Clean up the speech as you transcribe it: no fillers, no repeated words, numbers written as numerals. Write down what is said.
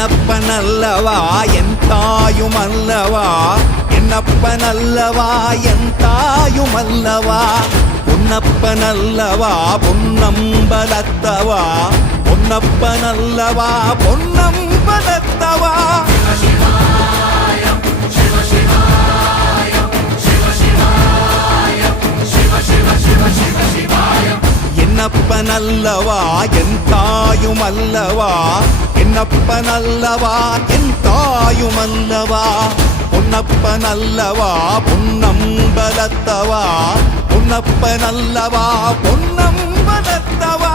என்னப்பனல்லவா என் தாயுமல்லவா, என்னப்பனல்லவா என் தாயுமல்லவா, பொன்னப்பனல்லவா பொன்னம்பலத்தவா, பொன்னப்பனல்லவா பொன்னம்பலத்தவா. என்னப்பனல்லவா என் தாயுமல்லவா, என்னப்பனல்லவா என் தாயுமல்லவா, பொன்னப்பனல்லவா பொன்னம்பலத்தவா, பொன்னப்பனல்லவா பொன்னம்பலத்தவா.